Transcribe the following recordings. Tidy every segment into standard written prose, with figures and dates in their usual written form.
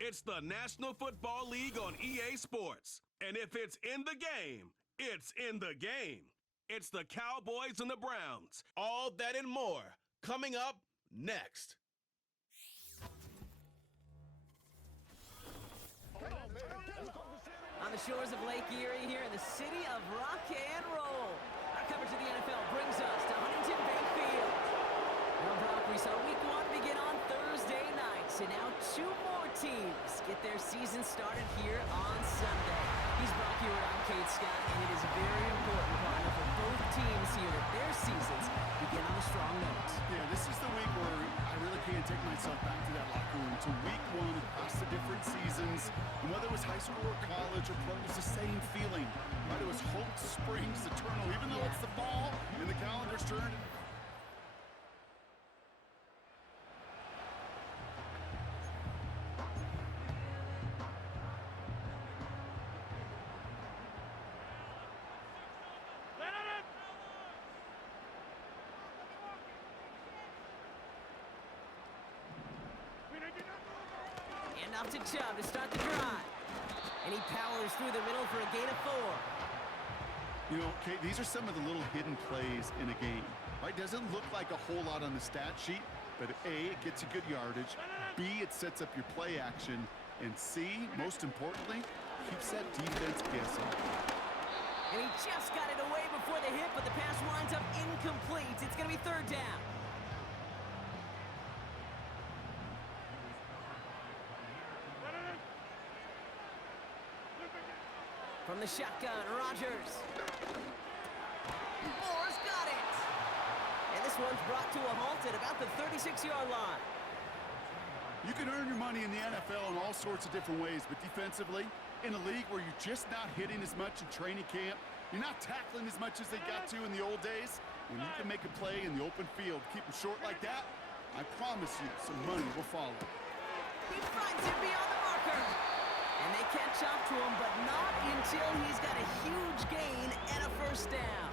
It's the National Football League on EA Sports. And if it's in the game, it's in the game. It's the Cowboys and the Browns. All that and more coming up next. On the shores of Lake Erie here in the city of rock and roll. Our coverage of the NFL brings us to Huntington Bank Field. Well, Brock, we saw Week 1 begin on Thursday nights, and now 2 more teams get their season started here on Sunday. He's Brock Hewitt, I'm Kate Scott, and it is very important, partner, for both teams here that their seasons begin on a strong note. Yeah, this is the week where I really can't take myself back to that locker room. To Week 1 across the different seasons, and whether it was high school or college or pro, it's the same feeling. Right? It was hope springs eternal, even though it's the fall and the calendar's turned. And off to Chubb to start the drive. And he powers through the middle for a gain of 4. You know, Kate, these are some of the little hidden plays in a game. Right? Doesn't look like a whole lot on the stat sheet, but A, it gets you good yardage. B, it sets up your play action. And C, most importantly, keeps that defense guessing. And he just got it away before the hit, but the pass winds up incomplete. It's going to be 3rd down. From the shotgun, Rodgers. Moore's got it. And this one's brought to a halt at about the 36-yard line. You can earn your money in the NFL in all sorts of different ways, but defensively, in a league where you're just not hitting as much in training camp, you're not tackling as much as they got to in the old days, when you can make a play in the open field, keep them short like that, I promise you some money will follow. He finds him beyond the marker. And they catch up to him, but not until he's got a huge gain and a 1st down.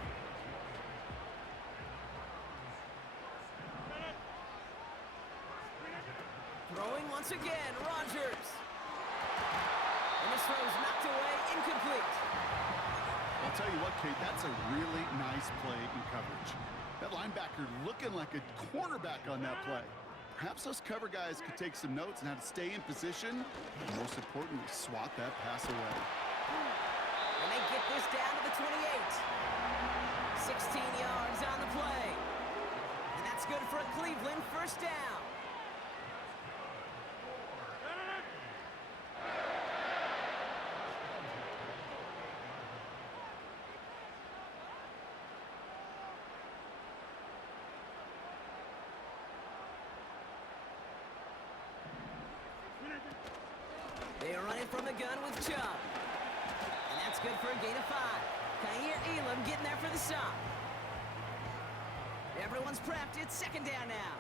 Throwing once again, Rodgers. And this throw's knocked away, incomplete. I'll tell you what, Kate, that's a really nice play in coverage. That linebacker looking like a cornerback on that play. Perhaps those cover guys could take some notes on how to stay in position, and most importantly, swat that pass away. And they get this down to the 28. 16 yards on the play. And that's good for a Cleveland 1st down. They are running from the gun with Chubb. And that's good for a gain of 5. Kaiir Elam getting there for the stop. Everyone's prepped. It's 2nd down now.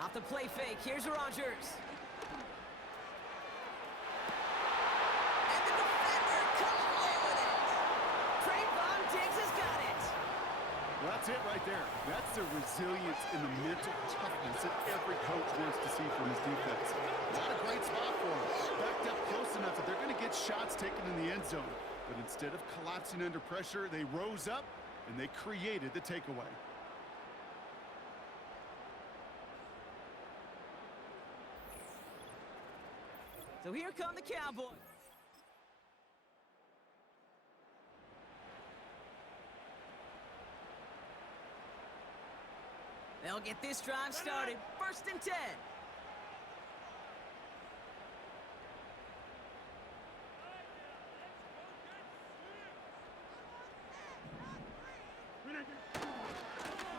Off the play fake. Here's Rodgers. Well, that's it right there. That's the resilience and the mental toughness that every coach wants to see from his defense. Not a great spot for him. Backed up close enough that they're going to get shots taken in the end zone. But instead of collapsing under pressure, they rose up and they created the takeaway. So here come the Cowboys. They'll get this drive started. 1st and 10.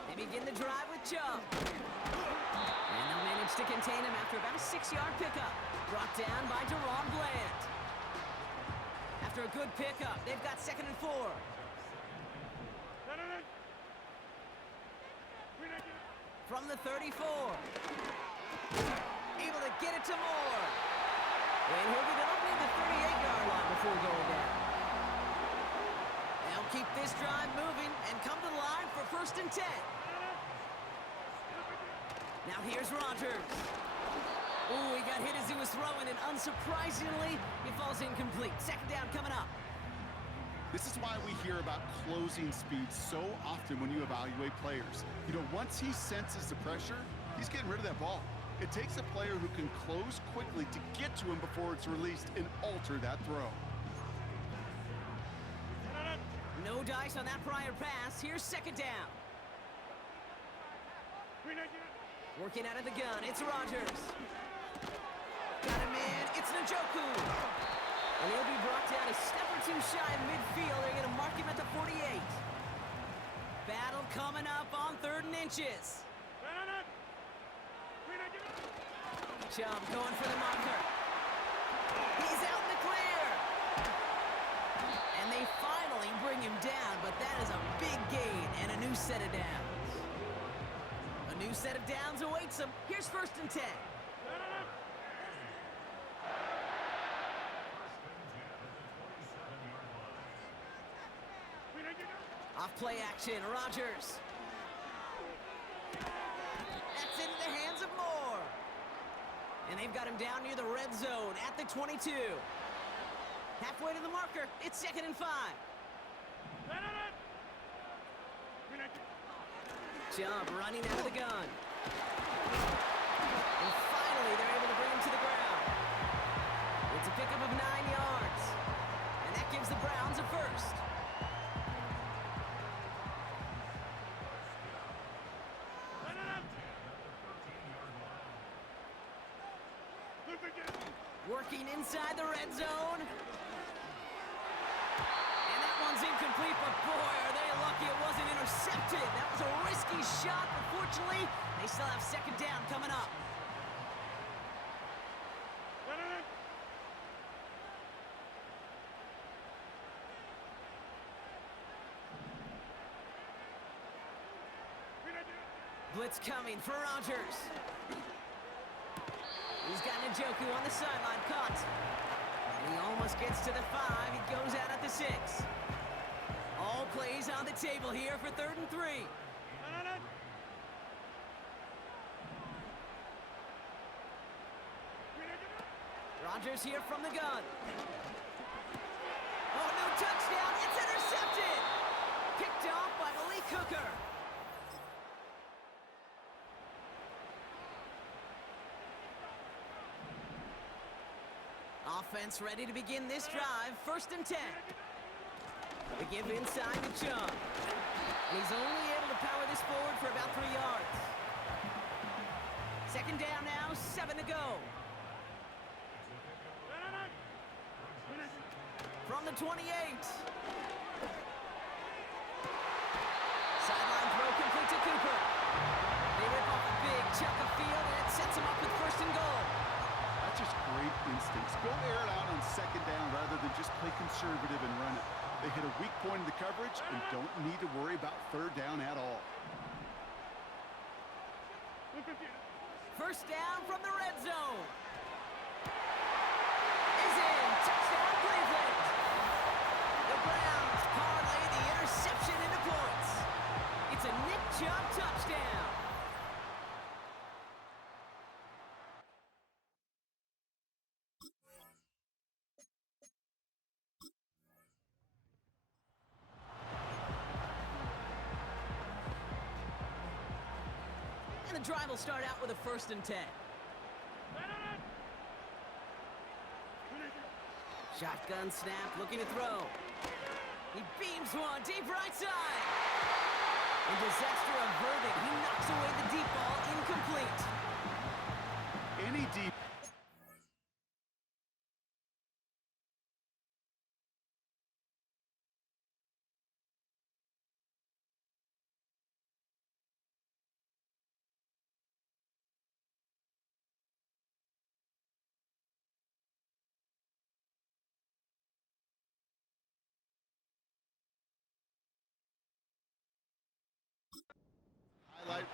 They begin the drive with Chubb. And they'll manage to contain him after about a 6-yard pickup. Brought down by Deron Bland. After a good pickup, they've got 2nd and 4. From the 34. Able to get it to Moore. And he'll get it up near the 38-yard line before going down. keep this drive moving and come to the line for 1st and 10. Now here's Rodgers. Ooh, he got hit as he was throwing, and unsurprisingly, he falls incomplete. 2nd down coming up. This is why we hear about closing speed so often when you evaluate players. You know, once he senses the pressure, he's getting rid of that ball. It takes a player who can close quickly to get to him before it's released and alter that throw. No dice on that prior pass. Here's 2nd down. Working out of the gun, it's Rodgers. Got him in, it's Njoku. And he'll be brought down a step or two shy of midfield. They're going to mark him at the 48. Battle coming up on 3rd and inches. Chubb going for the marker. He's out in the clear. And they finally bring him down, but that is a big gain and a new set of downs. A new set of downs awaits him. Here's 1st and 10. Off play action, Rodgers. That's into the hands of Moore. And they've got him down near the red zone at the 22. Halfway to the marker, it's 2nd and 5. Chubb running out of the gun. And finally, they're able to bring him to the ground. It's a pickup of 9 yards. And that gives the Browns a 1st. Working inside the red zone. And that one's incomplete, but boy, are they lucky it wasn't intercepted. That was a risky shot, but fortunately, they still have 2nd down coming up. Blitz coming for Rodgers. He's got Njoku on the sideline, caught. And he almost gets to the 5. He goes out at the 6. All plays on the table here for 3rd and 3. Rodgers here from the gun. Oh, no touchdown. It's intercepted. Picked off by Malik Hooker. Offense ready to begin this drive. 1st and 10. They give inside to Chubb. And he's only able to power this forward for about 3 yards. 2nd down now, 7 to go. From the 28. Sideline throw complete to Cooper. They rip off a big chunk of field, and it sets him up with 1st and goal. That's just great instincts. Go air it out on 2nd down rather than just play conservative and run it. They hit a weak point in the coverage and don't need to worry about 3rd down at all. 1st down from the red zone. Is in. Touchdown, Cleveland. The Browns parlay the interception into points. It's a Nick Chubb touchdown. And the drive will start out with a 1st and 10. Shotgun snap, looking to throw. He beams one deep right side. And disaster averted. He knocks away the deep ball, incomplete. Any deep. Highlight.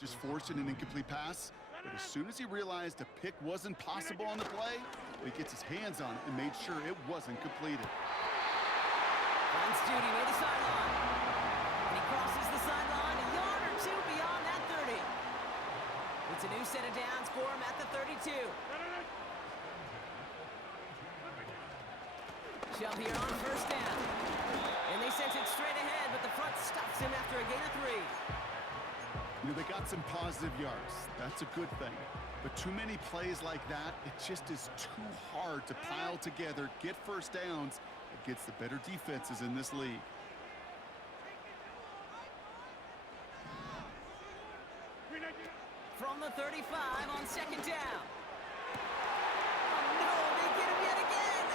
just forcing an incomplete pass. But as soon as he realized a pick wasn't possible on the play, he gets his hands on it and made sure it wasn't completed. Finds Judy near the sideline. And he crosses the sideline a yard or two beyond that 30. It's a new set of downs for him at the 32. Chubb here on first down. And they sent it straight ahead, but the front stops him after a gain of 3. You know, they got some positive yards. That's a good thing. But too many plays like that, it just is too hard to pile together, get first downs against the better defenses in this league. From the 35 on second down. Oh no, they get him yet again.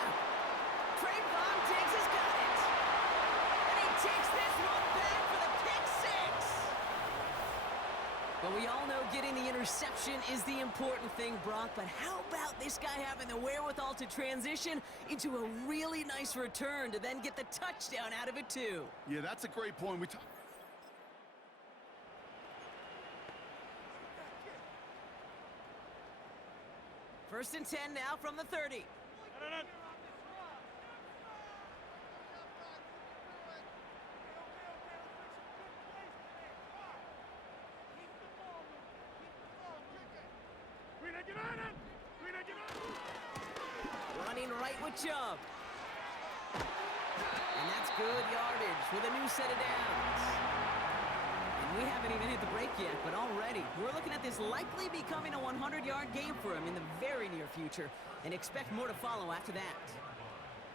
Trayvon Diggs has got it. And he takes this one back for the pick 6. But we all know getting the interception is the important thing, Brock. But how about this guy having the wherewithal to transition into a really nice return to then get the touchdown out of it too? Yeah, that's a great point. First and 10 now from the 30. Running right with Chubb. And that's good yardage with a new set of downs. And we haven't even hit the break yet, but already we're looking at this likely becoming a 100-yard game for him in the very near future, and expect more to follow after that.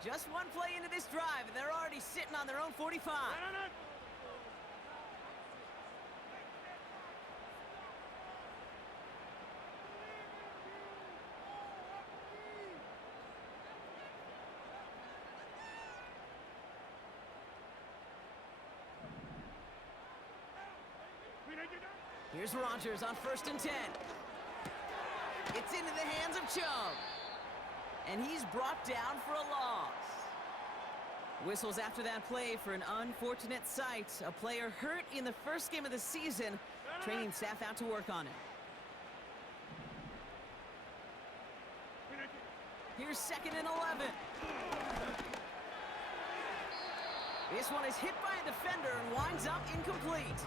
Just one play into this drive, and they're already sitting on their own 45. Here's Rodgers on first and 10. It's into the hands of Chubb. And he's brought down for a loss. Whistles after that play for an unfortunate sight. A player hurt in the first game of the season. Training staff out to work on it. Here's second and 11. This one is hit by a defender and winds up incomplete.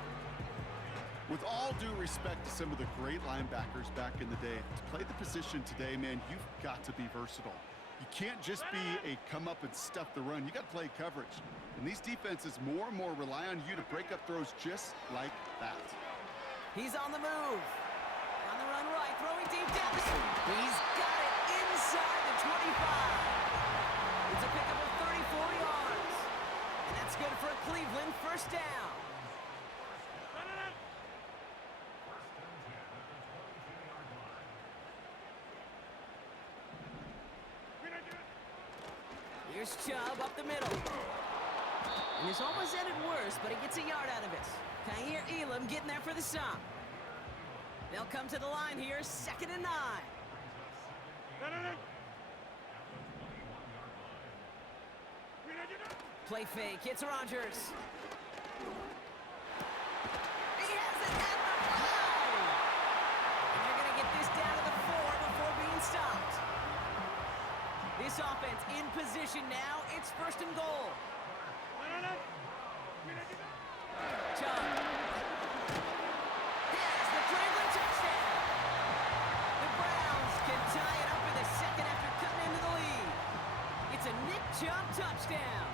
With all due respect to some of the great linebackers back in the day, to play the position today, man, you've got to be versatile. You can't just be a come up and stuff the run. You got to play coverage. And these defenses more and more rely on you to break up throws just like that. He's on the move. On the run right, throwing deep down the street. He's got it inside the 25. It's a pickup of 34 yards. And that's good for a Cleveland first down. Here's Chubb up the middle. And this almost ended worse, but he gets a yard out of it. Kaiir Elam getting there for the stop. They'll come to the line here, second and 9. Play fake, it's Rodgers. He has it at the 5. And they're going to get this down to the 4 before being stopped. This offense in position now. It's first and goal. Chubb. Yes, the Cleveland touchdown. The Browns can tie it up in the second after cutting into the lead. It's a Nick Chubb touchdown.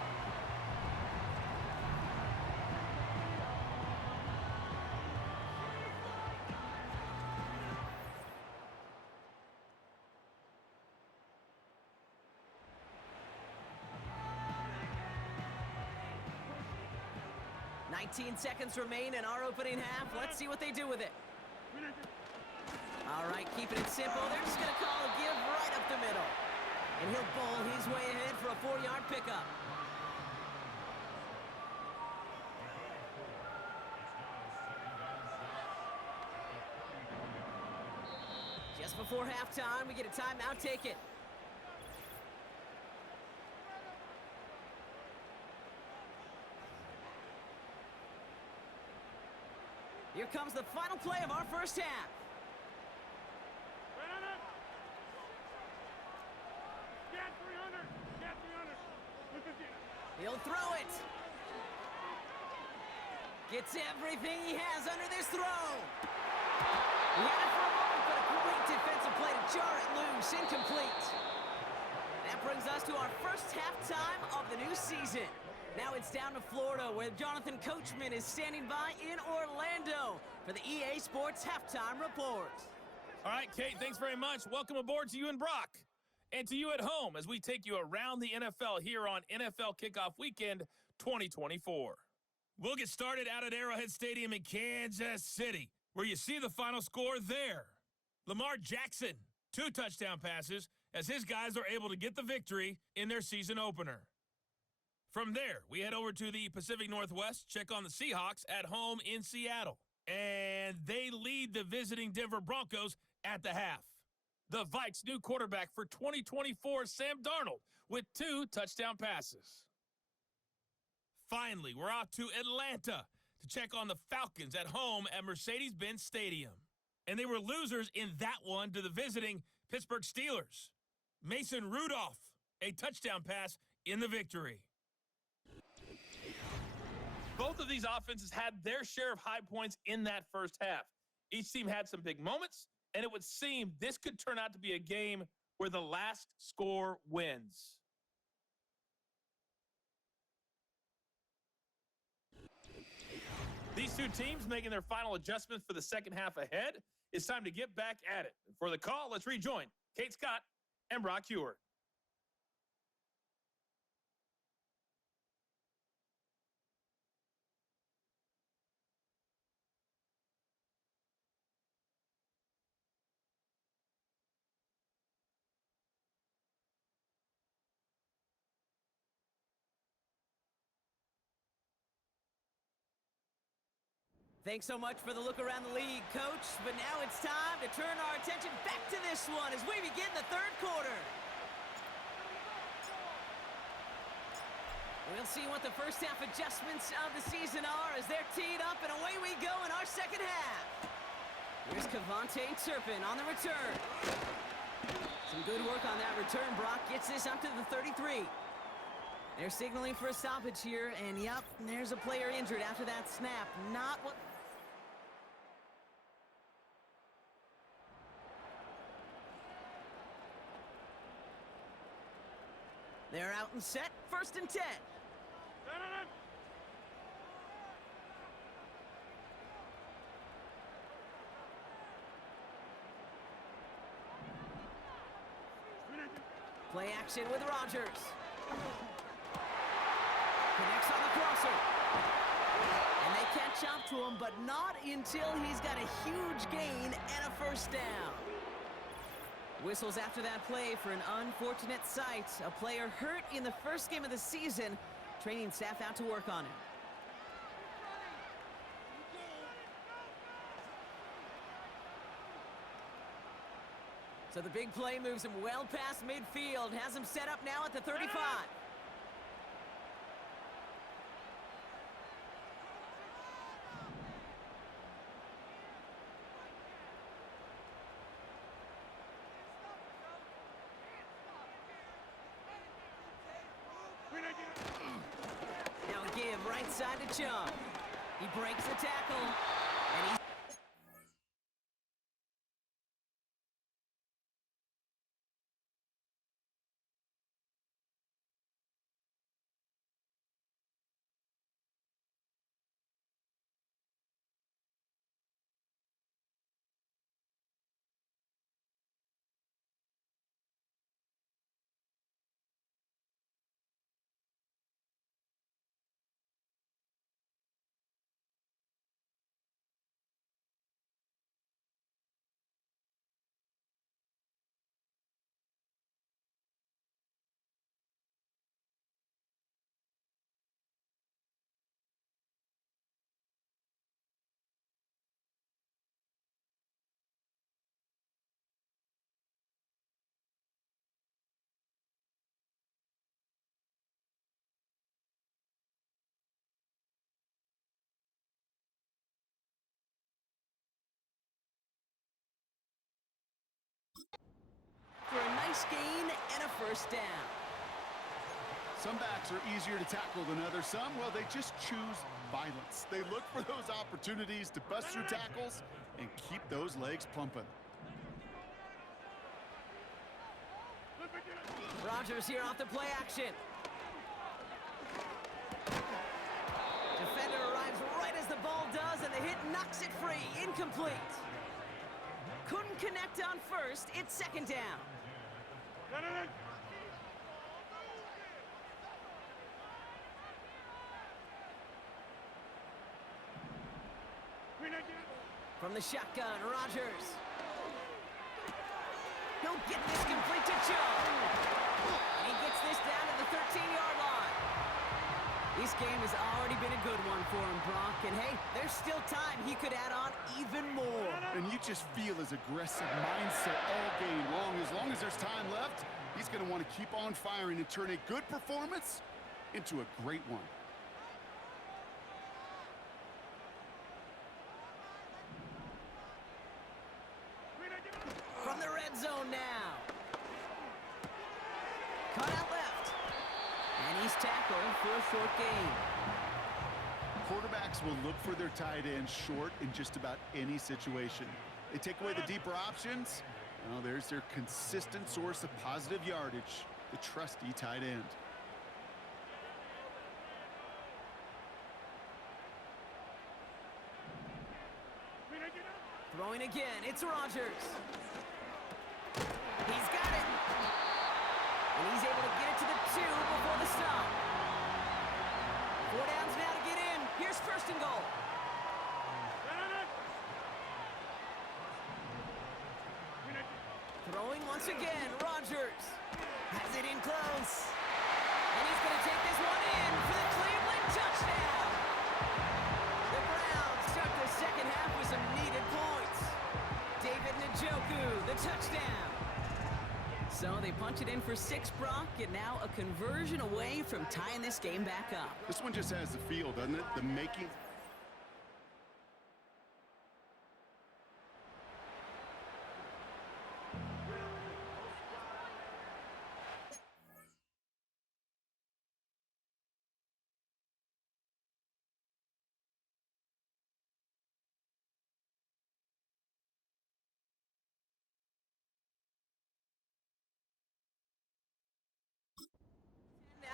Seconds remain in our opening half. Let's see what they do with it. All right, keeping it simple. They're just going to call a give right up the middle. And he'll bowl his way ahead for a 4-yard pickup. Just before halftime, we get a timeout. Take it. Here here comes the final play of our first half. He'll throw it. Gets everything he has under this throw. He had it for a moment, but a great defensive play to jar it loose. Incomplete. That brings us to our first halftime of the new season. Now it's down to Florida, where Jonathan Coachman is standing by in Orlando for the EA Sports Halftime Report. All right, Kate, thanks very much. Welcome aboard to you and Brock. And to you at home as we take you around the NFL here on NFL Kickoff Weekend 2024. We'll get started out at Arrowhead Stadium in Kansas City, where you see the final score there. Lamar Jackson, 2 touchdown passes, as his guys are able to get the victory in their season opener. From there, we head over to the Pacific Northwest, check on the Seahawks at home in Seattle. And they lead the visiting Denver Broncos at the half. The Vikes' new quarterback for 2024, Sam Darnold, with 2 touchdown passes. Finally, we're out to Atlanta to check on the Falcons at home at Mercedes-Benz Stadium. And they were losers in that one to the visiting Pittsburgh Steelers. Mason Rudolph, a touchdown pass in the victory. Both of these offenses had their share of high points in that first half. Each team had some big moments, and it would seem this could turn out to be a game where the last score wins. These 2 teams making their final adjustments for the second half ahead. It's time to get back at it. For the call, let's rejoin Kate Scott and Brock Heward. Thanks so much for the look around the league, Coach. But now it's time to turn our attention back to this one as we begin the third quarter. We'll see what the first half adjustments of the season are as they're teed up, and away we go in our second half. Here's Kevontae Turpin on the return. Some good work on that return. Brock gets this up to the 33. They're signaling for a stoppage here, and yep, there's a player injured after that snap. Not what... They're out and set, 1st and 10. Play action with Rodgers. Connects on the crosser. And they catch up to him, but not until he's got a huge gain and a first down. Whistles after that play for an unfortunate sight. A player hurt in the first game of the season. Training staff out to work on him. So the big play moves him well past midfield. Has him set up now at the 35. Now a give right side to Chubb. He breaks the tackle, and he's nice gain and a first down. Some backs are easier to tackle than others. Some, well, they just choose violence. They look for those opportunities to bust through tackles and keep those legs pumping. Rodgers here off the play action. Defender arrives right as the ball does, and the hit knocks it free. Incomplete. Couldn't connect on first. It's second down. From the shotgun, Rodgers. He'll get this complete to Joe. And he gets this down to the 13-yard line. This game has already been a good one for him, Brock. And hey, there's still time. He could add on even more. And you just feel his aggressive mindset all game long. As long as there's time left, he's going to want to keep on firing and turn a good performance into a great one. From the red zone now. Cut out left. And he's tackled for a short gain. Quarterbacks will look for their tight end short in just about any situation. They take away the deeper options. Well, there's their consistent source of positive yardage, the trusty tight end. Throwing again, it's Rodgers. He's got it. And he's able to get it to the 2 before the stop. 4 downs now to get in. Here's first and goal. Throwing once again, Rodgers. Has it in close. And he's going to take this one in for the Cleveland touchdown. The Browns start the second half with some needed points. David Njoku, the touchdown. So they punch it in for 6, Brock, and now a conversion away from tying this game back up. This one just has the feel, doesn't it? The making.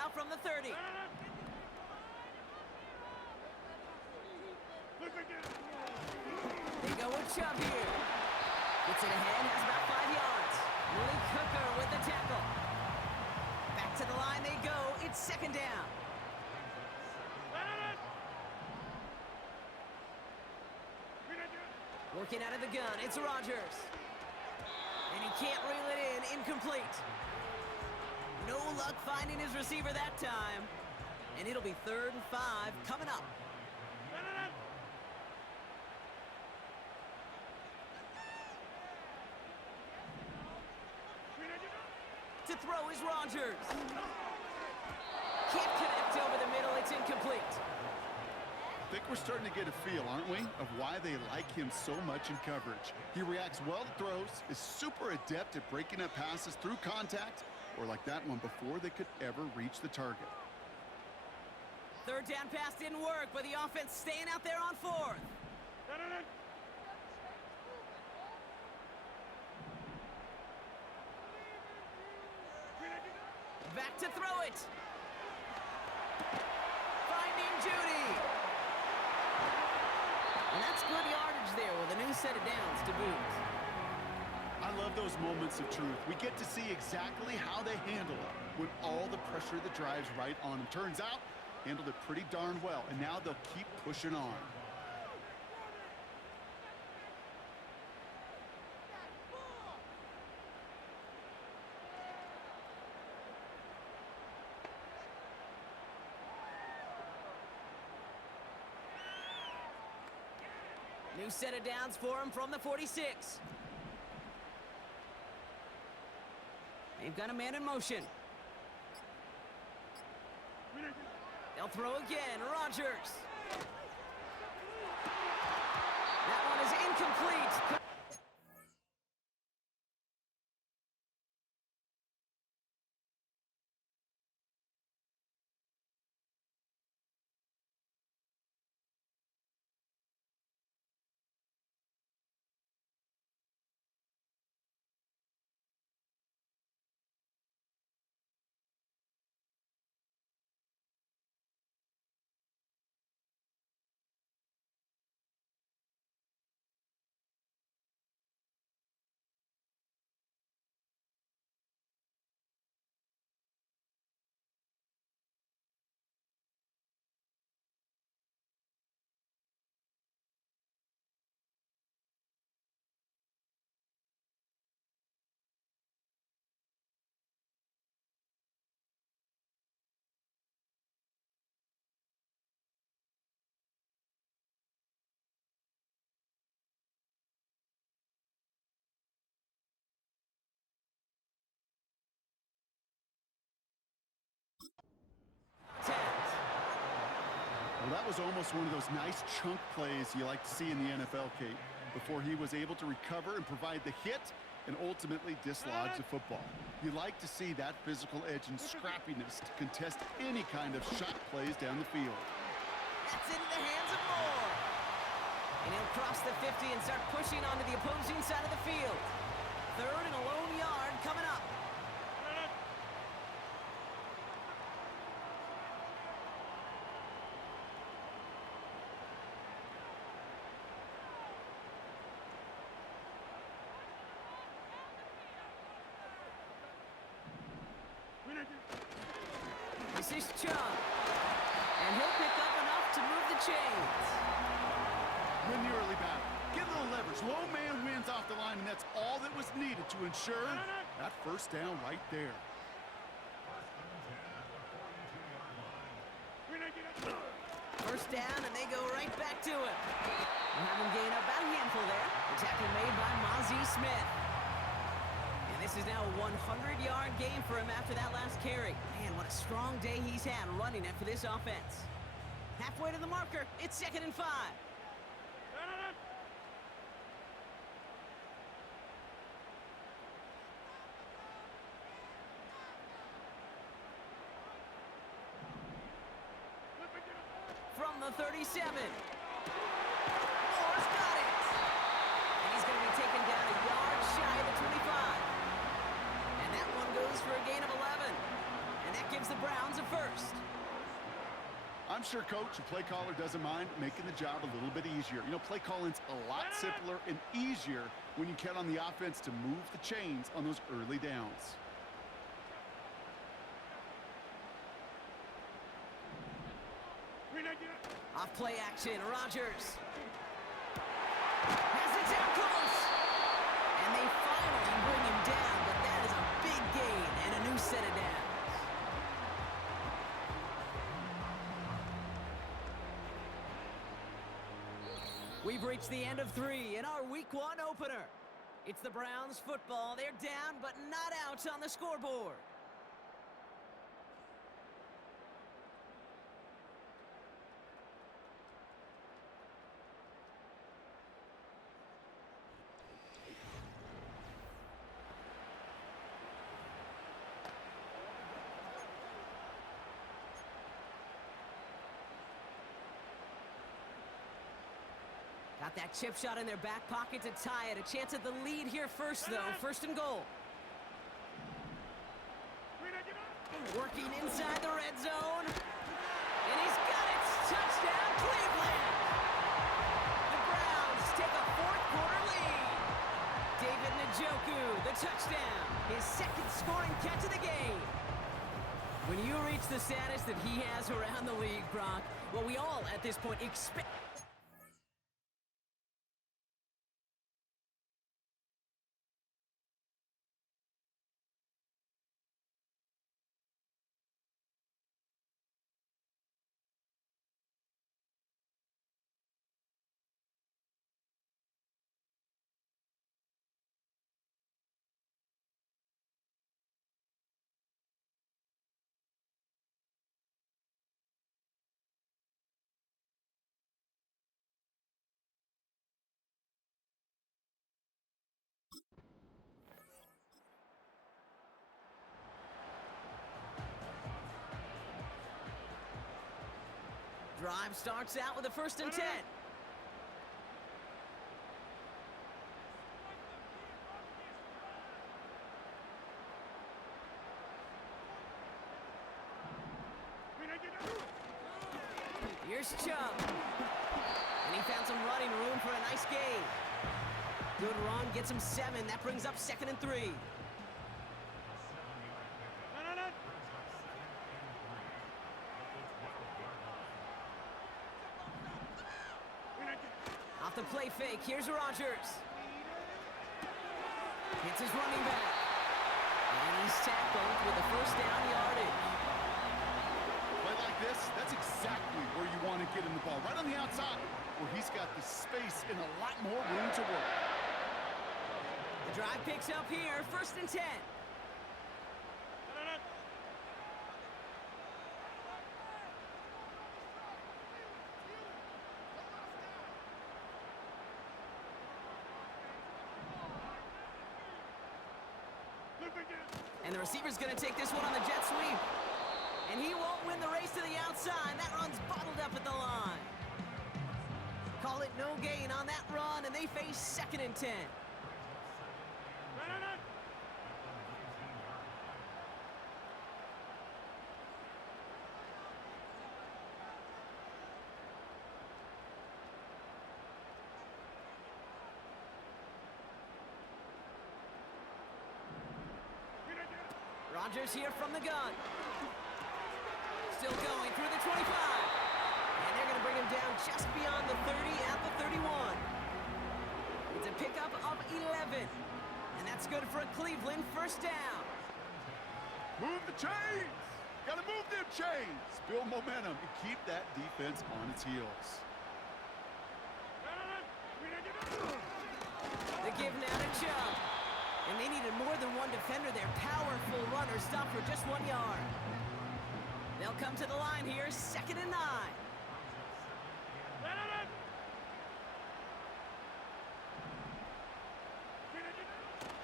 Now from the 30. They go with Chubb here. Gets it ahead, has about 5 yards. Willie Cooker with the tackle. Back to the line they go. It's second down. Working out of the gun, it's Rodgers. And he can't reel it in, incomplete. No luck finding his receiver that time. And it'll be 3rd and 5 coming up. To throw is Rodgers. Can't connect over the middle, it's incomplete. I think we're starting to get a feel, aren't we, of why they like him so much in coverage. He reacts well to throws, is super adept at breaking up passes through contact, or like that one before they could ever reach the target. 3rd down pass didn't work, but the offense staying out there on 4th. Back to throw it. Finding Judy. And that's good yardage there with a new set of downs to boot. I love those moments of truth. We get to see exactly how they handle it when all the pressure that drives right on them. Turns out, handled it pretty darn well, and now they'll keep pushing on. New set of downs for him from the 46. They've got a man in motion. They'll throw again. Rodgers. That one is incomplete. Well, that was almost one of those nice chunk plays you like to see in the NFL, Kate, before he was able to recover and provide the hit and ultimately dislodge the football. You like to see that physical edge and scrappiness to contest any kind of shot plays down the field. That's into the hands of Moore. And he'll cross the 50 and start pushing onto the opposing side of the field. Third and a lone yard coming up. This is Chubb. And he'll pick up enough to move the chains. Win the early battle. Get a little leverage. Low man wins off the line, and that's all that was needed to ensure that first down right there. First down, and they go right back to him. And have him gain about a handful there. The tackle made by Mozzie Smith. And this is now a 100-yard game for him after that last carry. Man, what a strong day he's had running it for this offense. Halfway to the marker, it's 2nd and 5. From the 37. Moore's got it. And he's going to be taken down a yard shy of the 25. And that one goes for a gain of 11. And that gives the Browns a first. I'm sure Coach, the play caller, doesn't mind making the job a little bit easier. You know, play calling's a lot simpler and easier when you count on the offense to move the chains on those early downs. Off play action, Rodgers. Has it down close. And they finally bring him down, but that is a big gain and a new set of downs. We've reached the end of 3 in our Week 1 opener. It's the Browns football. They're down, but not out on the scoreboard. Got that chip shot in their back pocket to tie it. A chance at the lead here first, though. 1st and goal. Working inside the red zone. And he's got it. Touchdown, Cleveland. The Browns take a 4th quarter lead. David Njoku, the touchdown. His 2nd scoring catch of the game. When you reach the status that he has around the league, Brock, well, we all at this point expect... Drive starts out with a 1st and 10. Here's Chubb. And he found some running room for a nice gain. Good run, gets him 7. That brings up 2nd and 3. Off the play fake, here's Rodgers. Hits his running back. And he's tackled with the 1st down yardage. Play like this, that's exactly where you want to get him the ball. Right on the outside, where he's got the space and a lot more room to work. The drive picks up here, 1st and 10. And the receiver's going to take this one on the jet sweep. And he won't win the race to the outside. That run's bottled up at the line. Call it no gain on that run, and they face 2nd and 10. Rodgers here from the gun. Still going through the 25. And they're going to bring him down just beyond the 30 at the 31. It's a pickup of 11. And that's good for a Cleveland first down. Move the chains! Gotta move them chains! Build momentum and keep that defense on its heels. The give now to Chubb. And they needed more than one defender. Their powerful runner stopped for just 1 yard. They'll come to the line here, 2nd and 9.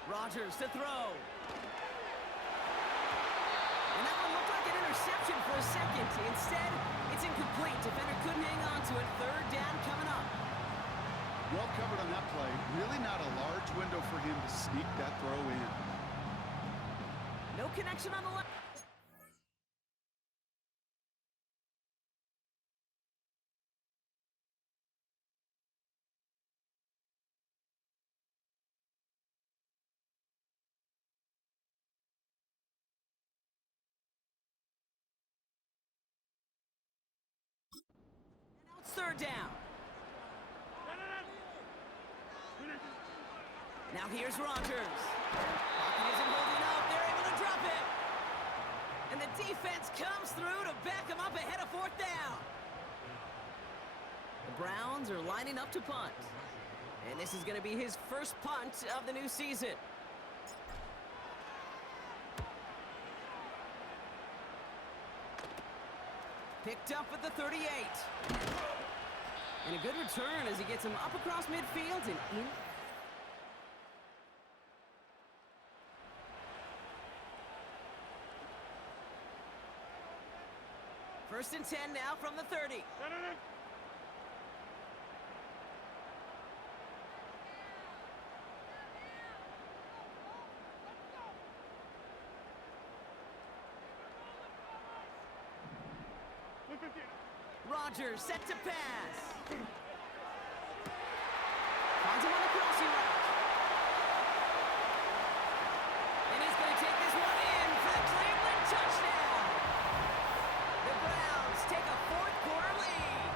Rodgers to throw. And that one looked like an interception for a second. Instead, it's incomplete. Defender couldn't hang on to it. 3rd down coming up. Well covered on that play. Really not a large window for him to sneak that throw in. No connection on the left. And now it's 3rd down. Now here's Rodgers. Pocket isn't holding up. They're able to drop it. And the defense comes through to back him up ahead of 4th down. The Browns are lining up to punt. And this is going to be his first punt of the new season. Picked up at the 38. And a good return as he gets him up across midfield and in. 1st and 10 now from the 30. Rodgers set to pass. Finds him on the crossing route. And he's going to take this one in for the Cleveland touchdown. The Browns take a 4th quarter lead.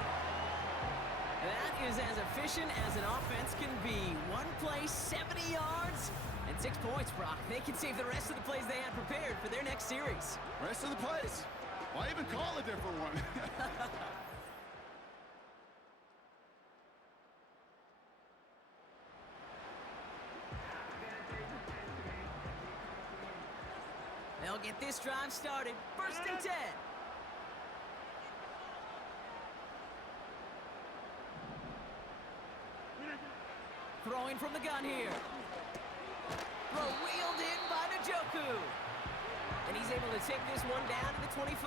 That is as efficient as an offense can be. One play, 70 yards, and 6 points, Brock. They can save the rest of the plays they had prepared for their next series. Rest of the plays? Why even call a different one? They'll get this drive started. 1st and 10. Throwing from the gun here. Throw reeled in by Njoku. And he's able to take this one down to the 25.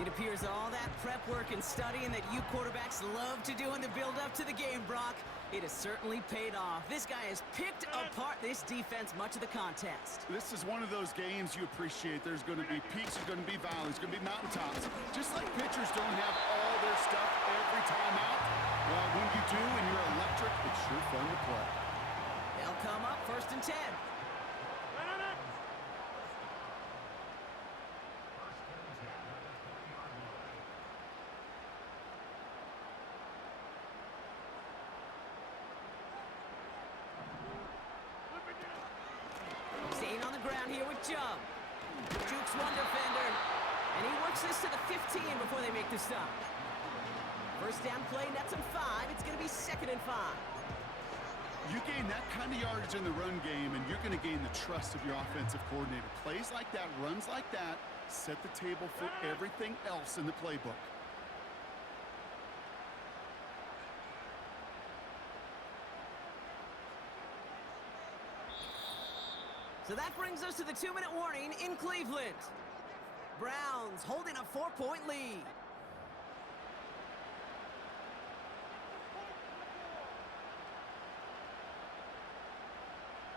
It appears all that prep work and studying that you quarterbacks love to do in the build-up to the game, Brock, it has certainly paid off. This guy has picked apart this defense much of the contest. This is one of those games you appreciate. There's going to be peaks, there's going to be valleys, there's going to be mountaintops. Just like pitchers don't have all their stuff every time out, well, when you do and you're electric, it's sure fun to play. They'll come up 1st and 10. Staying on the ground here with Chubb. Jukes one defender. And he works this to the 15 before they make the stop. 1st down play, nets him 5. It's going to be 2nd and 5. You gain that kind of yardage in the run game, and you're going to gain the trust of your offensive coordinator. Plays like that, runs like that, set the table for everything else in the playbook. So that brings us to the 2-minute warning in Cleveland. Browns holding a 4-point lead.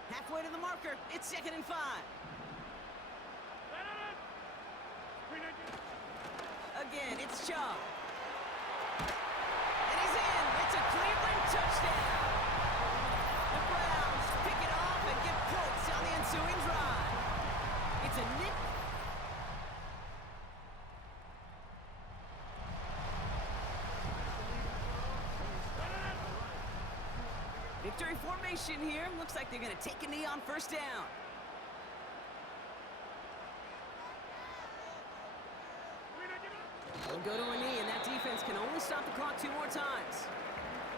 Halfway to the marker, it's 2nd and 5. Again, it's Chubb. And he's in. It's a Cleveland touchdown. The Browns pick it off and get points on the ensuing drive. It's a nick. Victory formation here. Looks like they're going to take a knee on 1st down. They'll go to a knee, and that defense can only stop the clock 2 more times.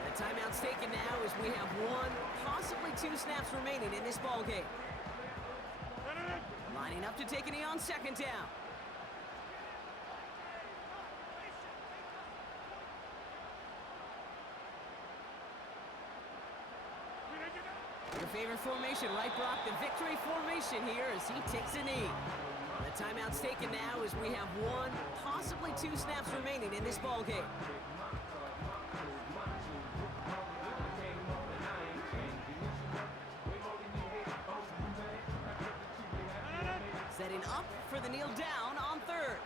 The timeout's taken now as we have 1, possibly 2 snaps remaining in this ballgame. Lining up to take a knee on 2nd down. Your favorite formation, right, Brock? The victory formation here as he takes a knee. The timeout's taken now as we have 1, possibly 2 snaps remaining in this ballgame. Setting up for the kneel down on 3rd.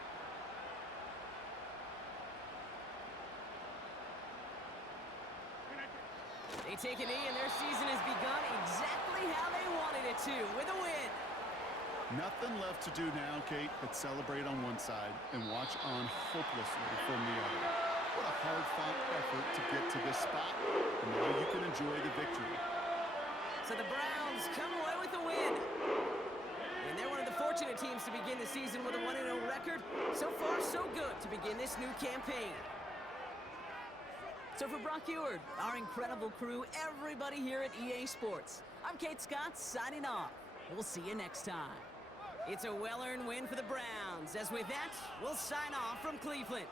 They take a knee, and their season has begun exactly how they wanted it to, with a win. Nothing left to do now, Kate, but celebrate on one side and watch on hopelessly from the other. What a hard-fought effort to get to this spot, and now you can enjoy the victory. So the Browns come away with the win. And they're one of the fortunate teams to begin the season with a 1-0 record. So far, so good to begin this new campaign. So for Brock Eward, our incredible crew, everybody here at EA Sports, I'm Kate Scott signing off. We'll see you next time. It's a well-earned win for the Browns. As with that, we'll sign off from Cleveland.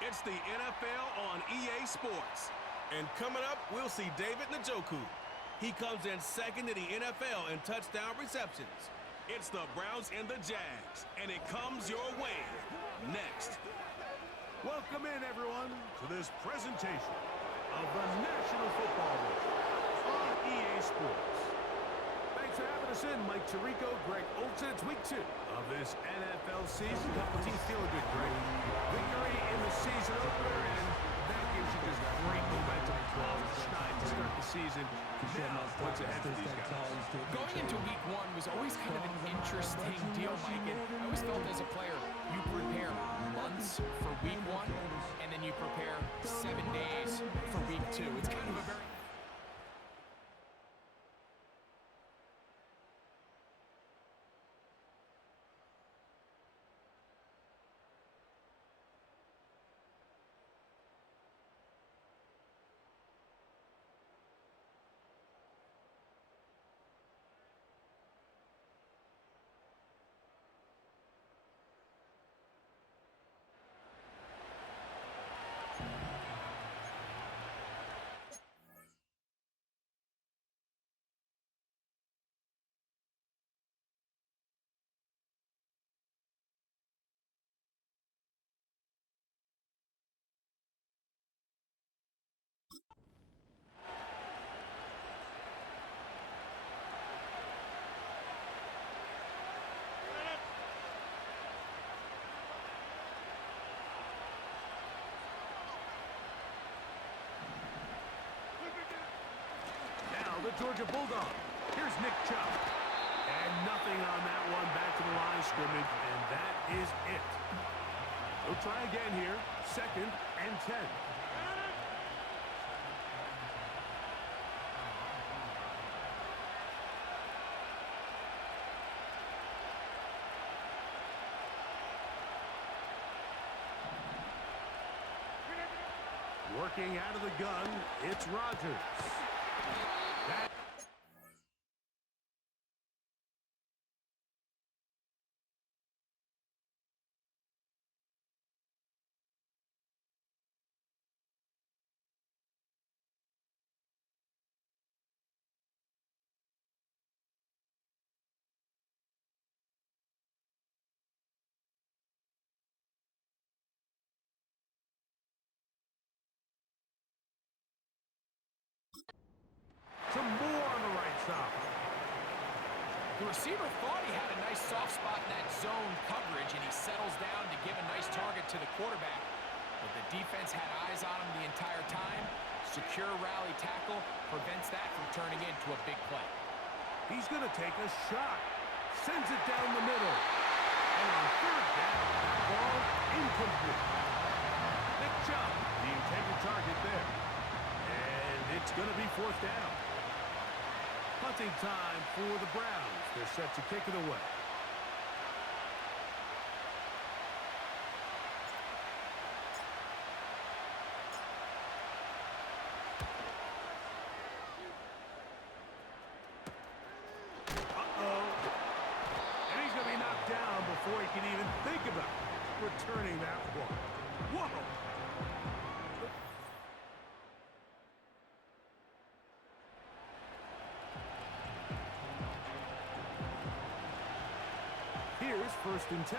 It's the NFL on EA Sports. And coming up, we'll see David Njoku. He comes in second in the NFL in touchdown receptions. It's the Browns and the Jags, and it comes your way next. Welcome in, everyone, to this presentation of the National Football League on EA Sports. Thanks for having us in, Mike Tirico, Greg Olsen. It's week 2 of this NFL season. A couple teams feeling good, Greg. Victory in the season opener, and that gives you just great momentum to start the season. Now, what's ahead for these guys? Going into week 1 was always kind of an interesting deal, Mike. And I always felt as a player, you prepare months for week 1, and then you prepare 7 days for week 2. It's kind of a very... The Georgia Bulldog. Here's Nick Chubb. And nothing on that one. Back to the line of scrimmage, and that is it. We'll try again here. 2nd and 10. Working out of the gun, it's Rodgers. Some more on the right side. The receiver thought he had a nice soft spot in that zone coverage, and he settles down to give a nice target to the quarterback. But the defense had eyes on him the entire time. Secure rally tackle prevents that from turning into a big play. He's going to take a shot. Sends it down the middle. And on 3rd down, that ball incomplete. Nick Chubb, the intended target there. And it's going to be 4th down. Punting time for the Browns. They're set to kick it away. Uh-oh. And he's going to be knocked down before he can even think about returning that one. Whoa! Here's 1st and 10.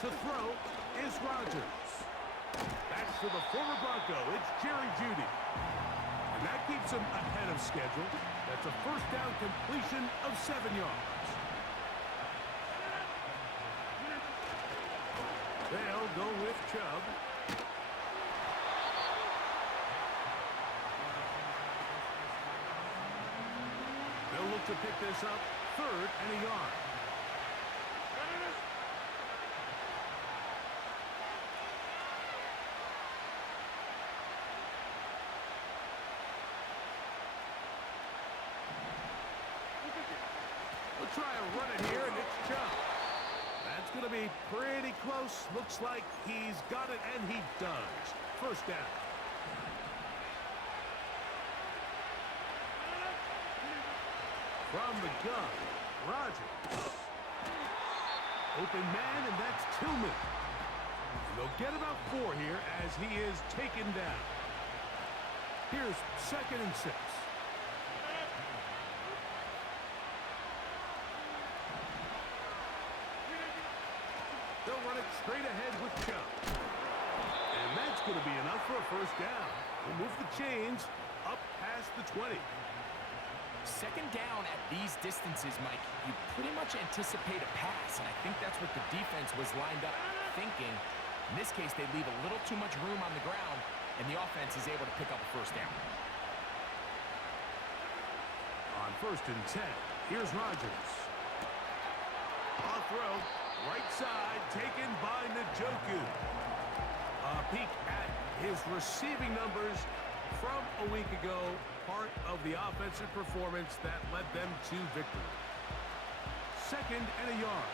To throw is Rodgers. Back to the former Bronco. It's Jerry Jeudy. And that keeps him ahead of schedule. That's a 1st down completion of 7 yards. They'll go with Chubb. They'll look to pick this up 3rd and a yard. We'll try a run it here, and it's Chubb. That's going to be pretty close. Looks like he's got it, and he does. 1st down. From the gun, Rodgers. Open man, and that's Tillman. They'll get about 4 here as he is taken down. Here's 2nd and 6. They'll run it straight ahead with Chubb. And that's going to be enough for a first down. We'll move the chains up past the 20. 2nd down at these distances, Mike, you pretty much anticipate a pass, and I think that's what the defense was lined up thinking. In this case, they leave a little too much room on the ground, and the offense is able to pick up a first down. On 1st and 10, here's Rodgers. Off throw, right side, taken by Njoku. A peek at his receiving numbers from a week ago, part of the offensive performance that led them to victory. 2nd and a yard.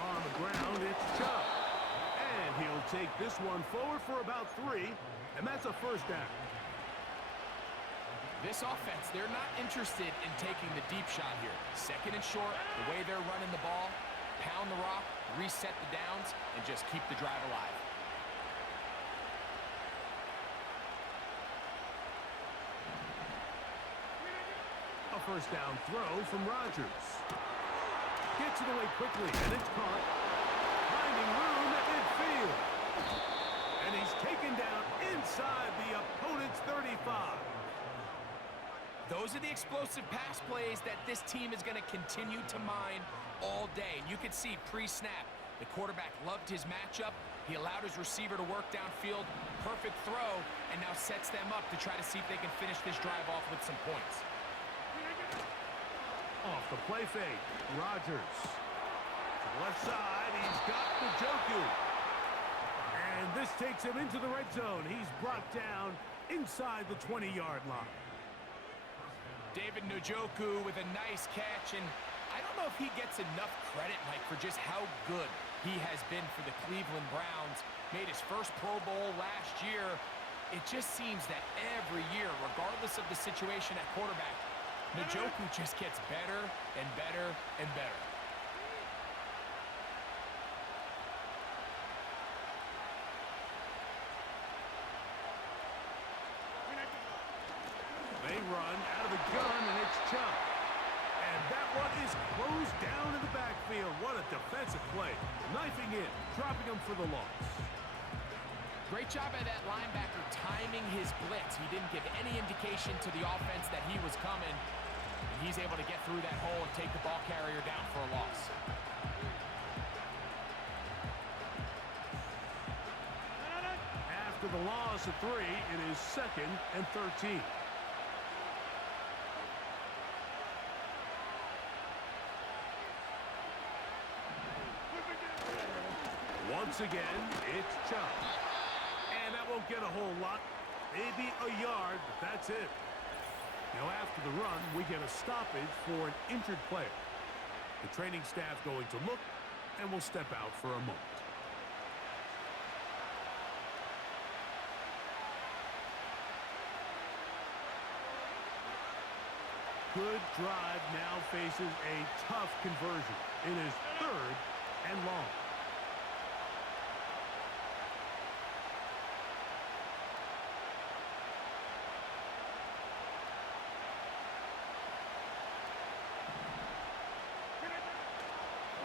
On the ground, it's Chubb. And he'll take this one forward for about 3, and that's a first down. This offense, they're not interested in taking the deep shot here. 2nd and short, the way they're running the ball, pound the rock, reset the downs, and just keep the drive alive. A first down throw from Rodgers. Gets it away quickly, and it's caught. Finding room at midfield. And he's taken down inside the opponent's 35. Those are the explosive pass plays that this team is going to continue to mine all day. And you can see pre-snap, the quarterback loved his matchup. He allowed his receiver to work downfield. Perfect throw, and now sets them up to try to see if they can finish this drive off with some points. Off the play fake, Rodgers. To the left side, he's got Njoku. And this takes him into the red zone. He's brought down inside the 20-yard line. David Njoku with a nice catch, and I don't know if he gets enough credit, Mike, for just how good he has been for the Cleveland Browns. Made his first Pro Bowl last year. It just seems that every year, regardless of the situation at quarterback, Njoku just gets better and better and better. They run out of the gun, and it's Chubb. And that one is closed down in the backfield. What a defensive play. Knifing in, dropping him for the loss. Great job by that linebacker timing his blitz. He didn't give any indication to the offense that he was coming. And he's able to get through that hole and take the ball carrier down for a loss. After the loss of 3, it is 2nd and 13. Once again, it's Chubb. And that won't get a whole lot. Maybe a yard, but that's it. Now after the run, we get a stoppage for an injured player. The training staff going to look, and we'll step out for a moment. Good drive now faces a tough conversion. It is 3rd and long.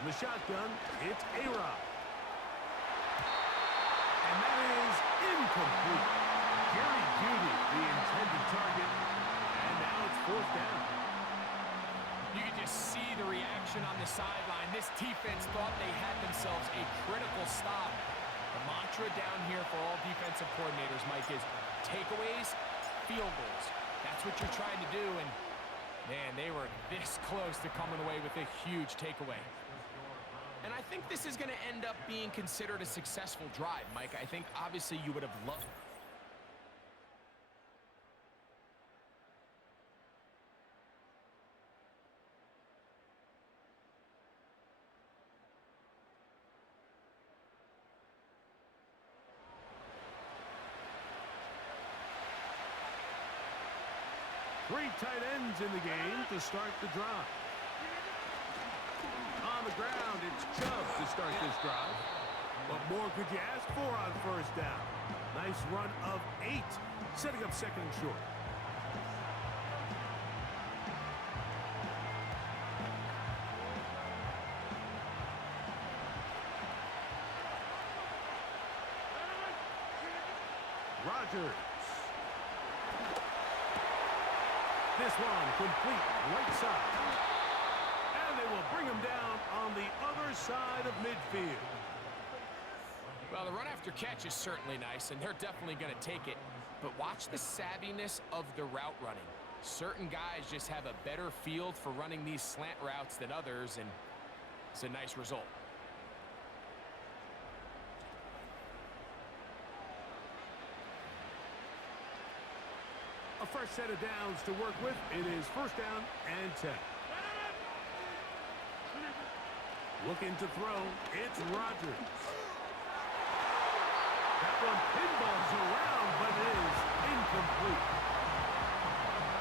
The shotgun, it's A-Rod. And that is incomplete. Jerry Jeudy, the intended target, and now it's 4th down. You can just see the reaction on the sideline. This defense thought they had themselves a critical stop. The mantra down here for all defensive coordinators, Mike, is takeaways, field goals. That's what you're trying to do, and man, they were this close to coming away with a huge takeaway. And I think this is going to end up being considered a successful drive, Mike. I think obviously you would have loved. Three tight ends in the game to start the drive. On the ground, it's Chubb to start this drive. What more could you ask for on first down? Nice run of 8, setting up second and short. Rodgers. This one complete right side. And they will bring him down on the other side of midfield. Well, the run after catch is certainly nice, and they're definitely going to take it. But watch the savviness of the route running. Certain guys just have a better field for running these slant routes than others, and it's a nice result. A fresh set of downs to work with. It is first down and 10. Looking to throw. It's Rodgers. That one pinballs around, but it is incomplete.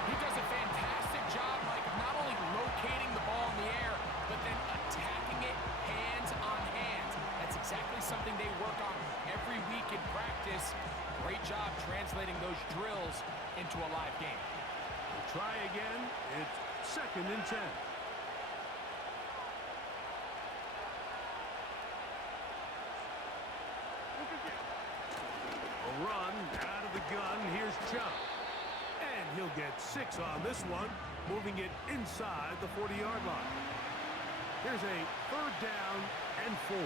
He does a fantastic job, Mike, of not only locating the ball in the air, but then attacking it hands on hands. That's exactly something they work on every week in practice. Great job translating those drills into a live game. We'll try again. It's second and 10. A run out of the gun. Here's Chubb. And he'll get 6 on this one, moving it inside the 40-yard line. Here's a third down and 4.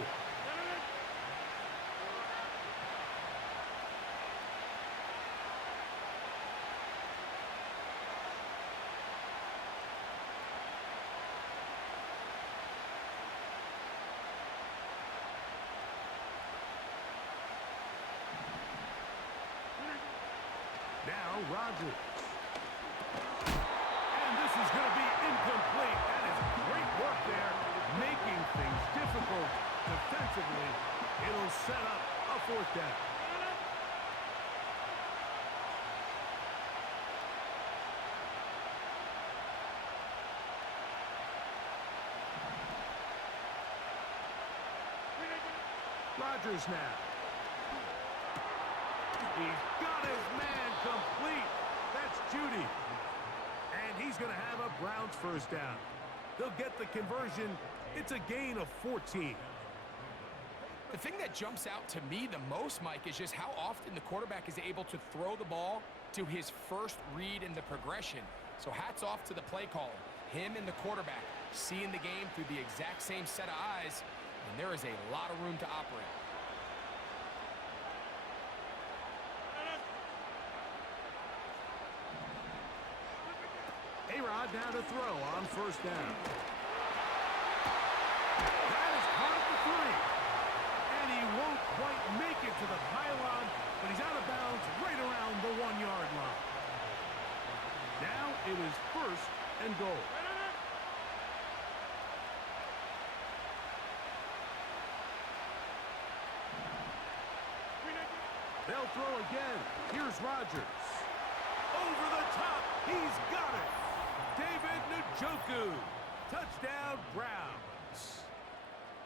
Now Rodgers. And this is going to be incomplete. That is great work there, making things difficult defensively. It'll set up a fourth down. Rodgers now. He's got his man complete. That's Judy. And he's going to have a Browns first down. They'll get the conversion. It's a gain of 14. The thing that jumps out to me the most, Mike, is just how often the quarterback is able to throw the ball to his first read in the progression. So hats off to the play caller. Him and the quarterback seeing the game through the exact same set of eyes, and there is a lot of room to operate. A-Rod now to throw on first down. That is caught at the 3. And he won't quite make it to the pylon, but he's out of bounds right around the 1-yard line. Now it is first and goal. They'll throw again. Here's Rodgers. Over the top. He's got it. David Njoku. Touchdown, Browns.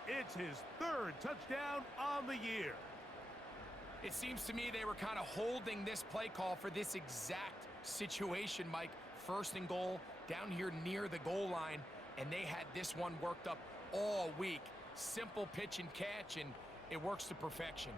It's his third touchdown on the year. It seems to me they were kind of holding this play call for this exact situation, Mike. First and goal, down here near the goal line, and they had this one worked up all week. Simple pitch and catch, and it works to perfection.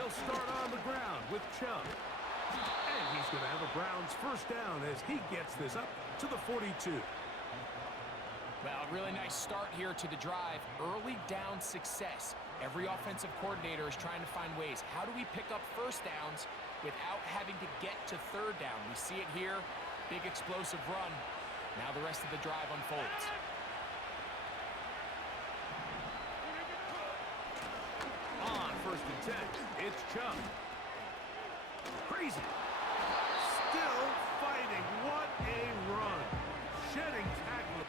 They'll start on the ground with Chubb. And he's going to have a Browns first down as he gets this up to the 42. Well, really nice start here to the drive. Early down success. Every offensive coordinator is trying to find ways. How do we pick up first downs without having to get to third down? We see it here. Big explosive run. Now the rest of the drive unfolds. On 1st and 10, it's Chubb. Crazy. Still fighting. What a run. Shedding tackle.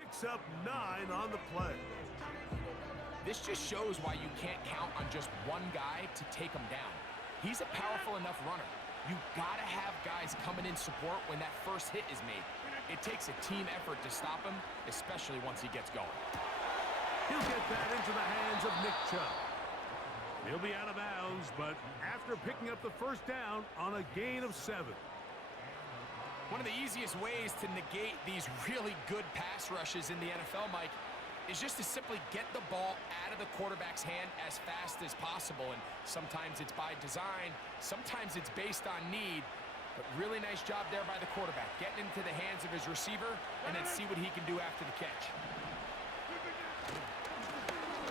Picks up 9 on the play. This just shows why you can't count on just one guy to take him down. He's a powerful enough runner. You gotta have guys coming in support when that first hit is made. It takes a team effort to stop him, especially once he gets going. He'll get that into the hands of Nick Chubb. He'll be out of bounds, but after picking up the first down on a gain of 7. One of the easiest ways to negate these really good pass rushes in the NFL, Mike, is just to simply get the ball out of the quarterback's hand as fast as possible. And sometimes it's by design, sometimes it's based on need. But really nice job there by the quarterback, getting into the hands of his receiver and then see what he can do after the catch.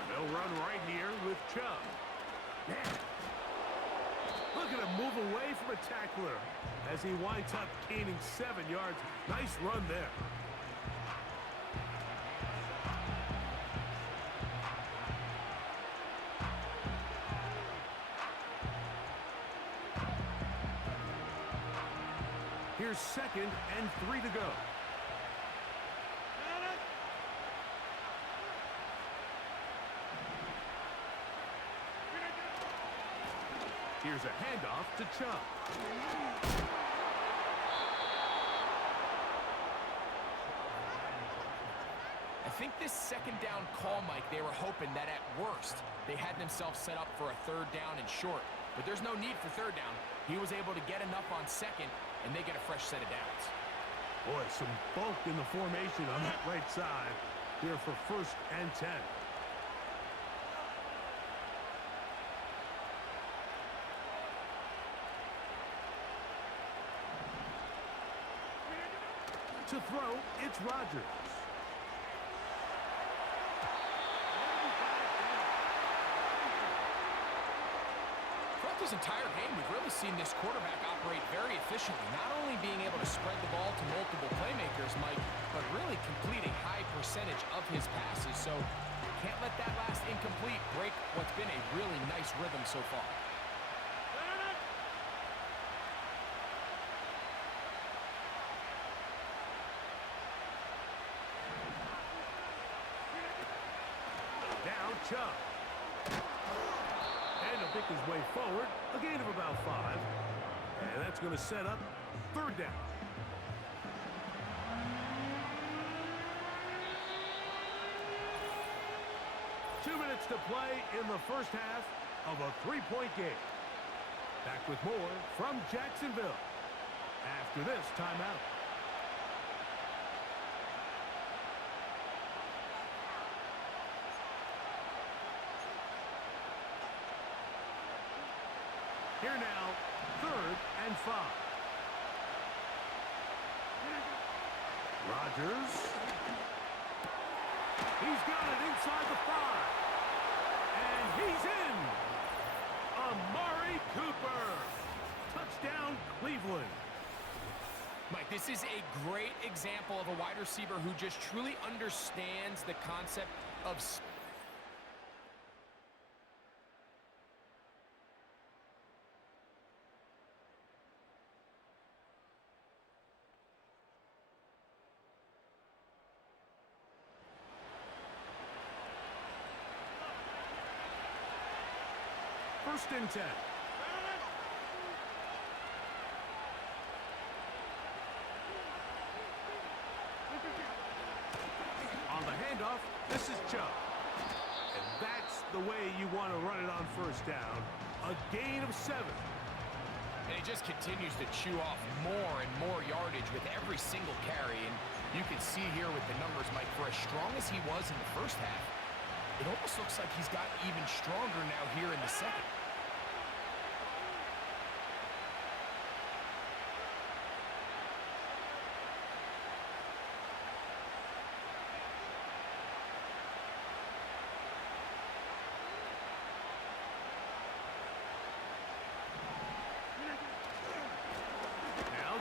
They'll run right here with Chubb. Man, look at him move away from a tackler as he winds up gaining 7 yards. Nice run there. Here's 2nd and 3 to go. Here's a handoff to Chubb. I think this 2nd down call, Mike, they were hoping that at worst they had themselves set up for a 3rd down and short. But there's no need for 3rd down. He was able to get enough on 2nd, and they get a fresh set of downs. Boy, some bulk in the formation on that right side here for 1st and 10. To throw, it's Rodgers. From this entire game, we've really seen this quarterback operate very efficiently, not only being able to spread the ball to multiple playmakers, Mike, but really complete a high percentage of his passes. So can't let that last incomplete break what's been a really nice rhythm so far. Now Chubb. And he'll pick his way forward. A gain of about 5. And that's going to set up third down. Two minutes to play in the first half of a three-point game. Back with more from Jacksonville after this timeout. Here now, 3rd and 5. Rodgers. He's got it inside the 5. And he's in. Amari Cooper. Touchdown, Cleveland. Mike, this is a great example of a wide receiver who just truly understands the concept of First and 10. On the handoff, this is Chubb. And that's the way you want to run it on first down. A gain of 7. And he just continues to chew off more and more yardage with every single carry. And you can see here with the numbers, Mike, for as strong as he was in the first half, it almost looks like he's got even stronger now here in the second.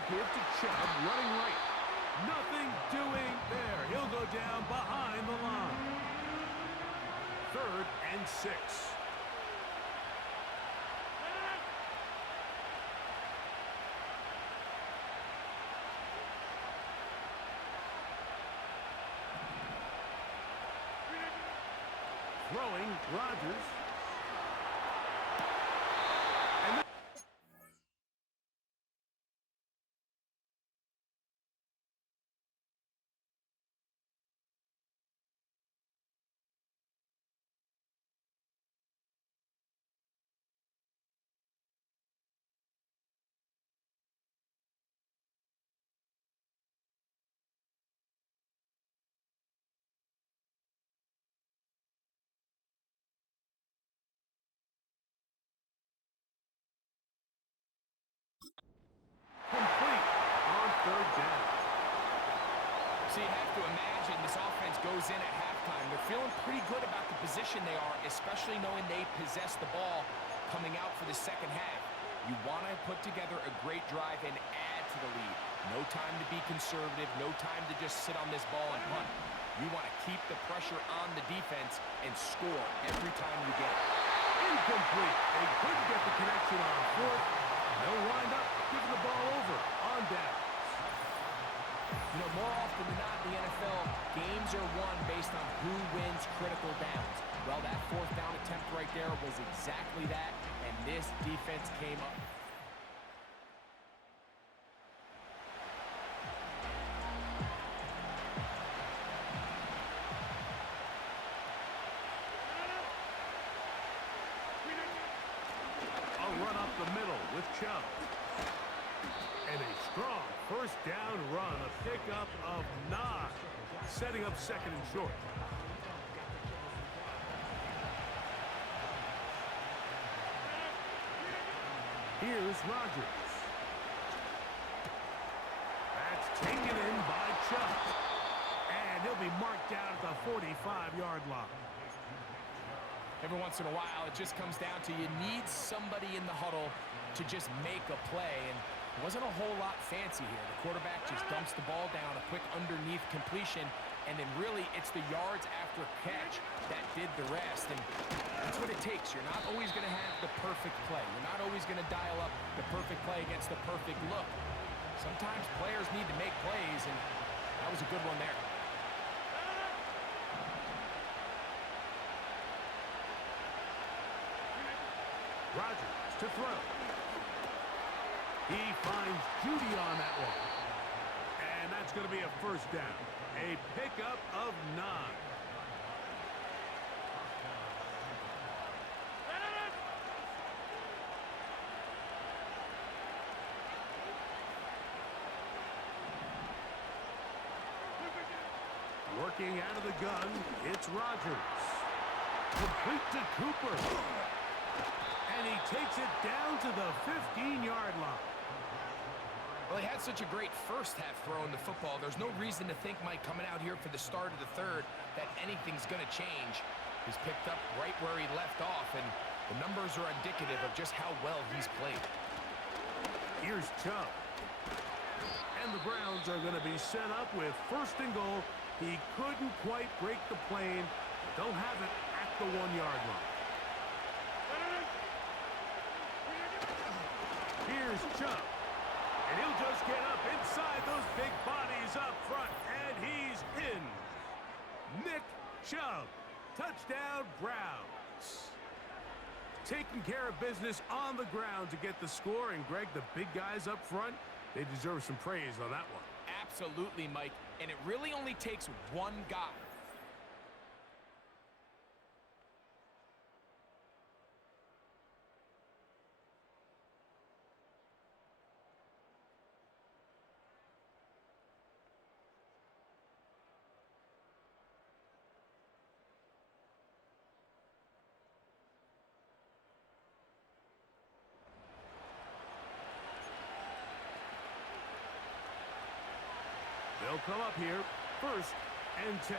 Give to Chubb, running right. Nothing doing there. He'll go down behind the line. 3rd and 6. Throwing, Rodgers. Complete on 3rd down. So you have to imagine this offense goes in at halftime. They're feeling pretty good about the position they are, especially knowing they possess the ball coming out for the second half. You want to put together a great drive and add to the lead. No time to be conservative, no time to just sit on this ball and punt. You want to keep the pressure on the defense and score every time you get it. Incomplete. They couldn't get the connection on 4th. They'll wind up giving the ball over on downs. You know, more often than not in the NFL, games are won based on who wins critical downs. Well, that 4th down attempt right there was exactly that, and this defense came up. A run up the middle with Chubb. And a strong first down run, a pickup of 9, setting up 2nd and short. Here's Rodgers. That's taken in by Chubb. And he'll be marked down at the 45-yard line. Every once in a while, it just comes down to you need somebody in the huddle to just make a play, and it wasn't a whole lot fancy here. The quarterback just dumps the ball down, a quick underneath completion, and then really it's the yards after catch that did the rest, and that's what it takes. You're not always going to have the perfect play. You're not always going to dial up the perfect play against the perfect look. Sometimes players need to make plays, and that was a good one there. Rodgers to throw. He finds Judy on that one. And that's going to be a first down. A pickup of 9. Working out of the gun, it's Rodgers. Complete to Cooper. And he takes it down to the 15-yard line. Well, he had such a great first half throwing the football. There's no reason to think, Mike, coming out here for the start of the third, that anything's going to change. He's picked up right where he left off, and the numbers are indicative of just how well he's played. Here's Chubb. And the Browns are going to be set up with first and goal. He couldn't quite break the plane. They'll have it at the 1-yard line. Here's Chubb. And he'll just get up inside those big bodies up front. And he's in. Nick Chubb. Touchdown, Browns. Taking care of business on the ground to get the score. And, Greg, the big guys up front, they deserve some praise on that one. Absolutely, Mike. And it really only takes one guy. They'll come up here, first and 10.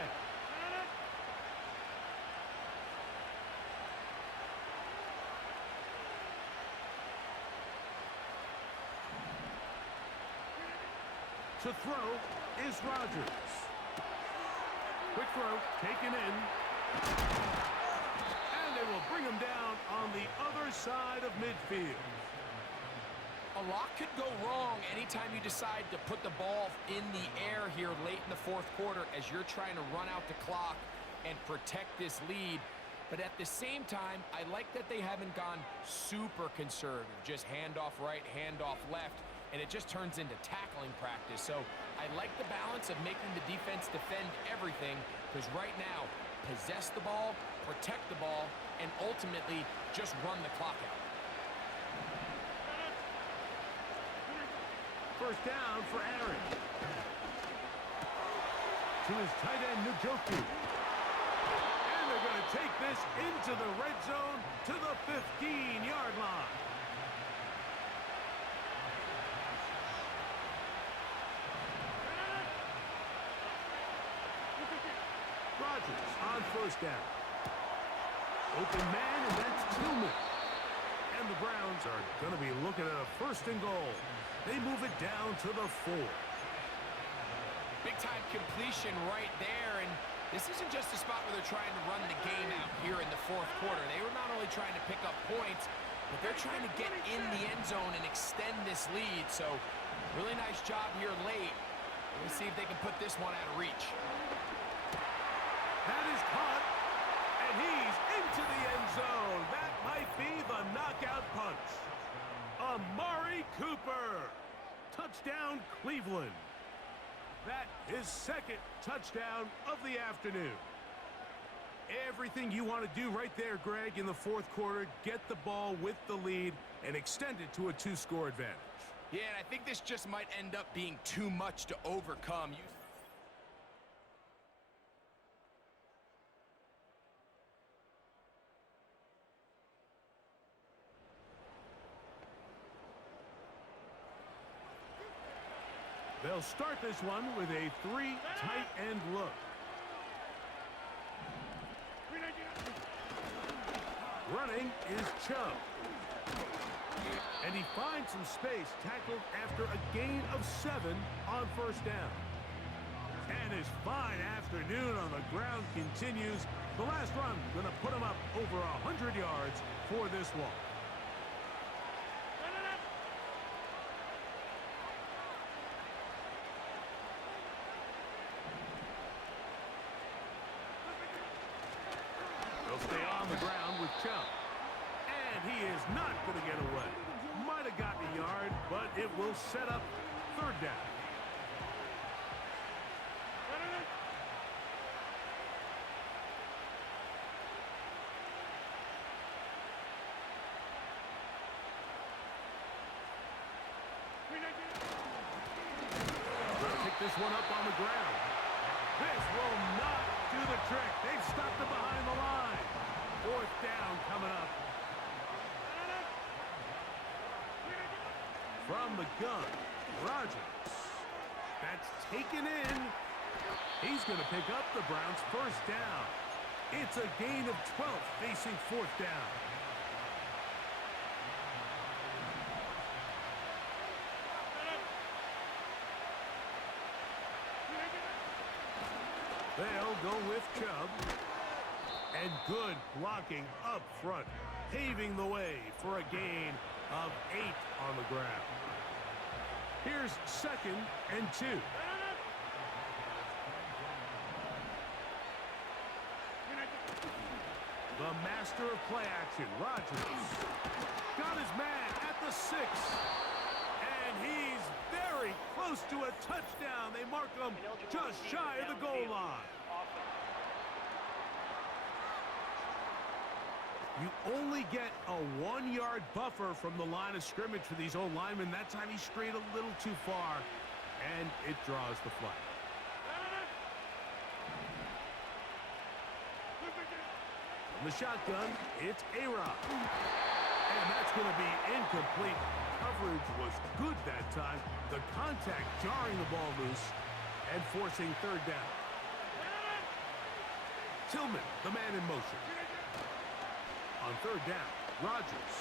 To throw is Rodgers. Quick throw, taken in. And they will bring him down on the other side of midfield. A lot could go wrong anytime you decide to put the ball in the air here late in the fourth quarter as you're trying to run out the clock and protect this lead. But at the same time, I like that they haven't gone super conservative. Just handoff right, handoff left, and it just turns into tackling practice. So I like the balance of making the defense defend everything, because right now, possess the ball, protect the ball, and ultimately just run the clock out. First down for Aaron. To his tight end, Njoku. And they're going to take this into the red zone to the 15-yard line. Rodgers on first down. Open man, and that's Tillman. And the Browns are going to be looking at a first and goal. They move it down to the 4. Big-time completion right there, and this isn't just a spot where they're trying to run the game out here in the fourth quarter. They were not only trying to pick up points, but they're trying to get in the end zone and extend this lead. So, really nice job here late. Let's see if they can put this one out of reach. That is caught, and he's into the end zone. That might be the knockout punch. Amari Cooper. Touchdown, Cleveland. That is second touchdown of the afternoon. Everything you want to do right there, Greg, in the fourth quarter, get the ball with the lead and extend it to a 2-score advantage. Yeah, and I think this just might end up being too much to overcome. They'll start this one with a 3 tight end look. Running is Chubb. And he finds some space, tackled after a gain of 7 on first down. And his fine afternoon on the ground continues. The last run going to put him up over 100 yards for this one. They'll stay on the ground with Chubb. And he is not going to get away. Might have gotten a yard, but it will set up third down. They'll pick this one up on the ground. This will not do the trick. They've stopped it behind the line. Fourth down coming up. From the gun, Rodgers. That's taken in. He's going to pick up the Browns' first down. It's a gain of 12 facing fourth down. They'll go with Chubb. And good blocking up front, paving the way for a gain of 8 on the ground. Here's 2nd and 2. The master of play action, Rodgers. Got his man at the 6. And he's very close to a touchdown. They mark him just shy of the goal line. You only get a 1-yard buffer from the line of scrimmage for these old linemen. That time he strayed a little too far, and it draws the flag. From the shotgun, it's A-Rod. And that's going to be incomplete. Coverage was good that time. The contact jarring the ball loose and forcing third down. Tillman, the man in motion. On third down, Rodgers.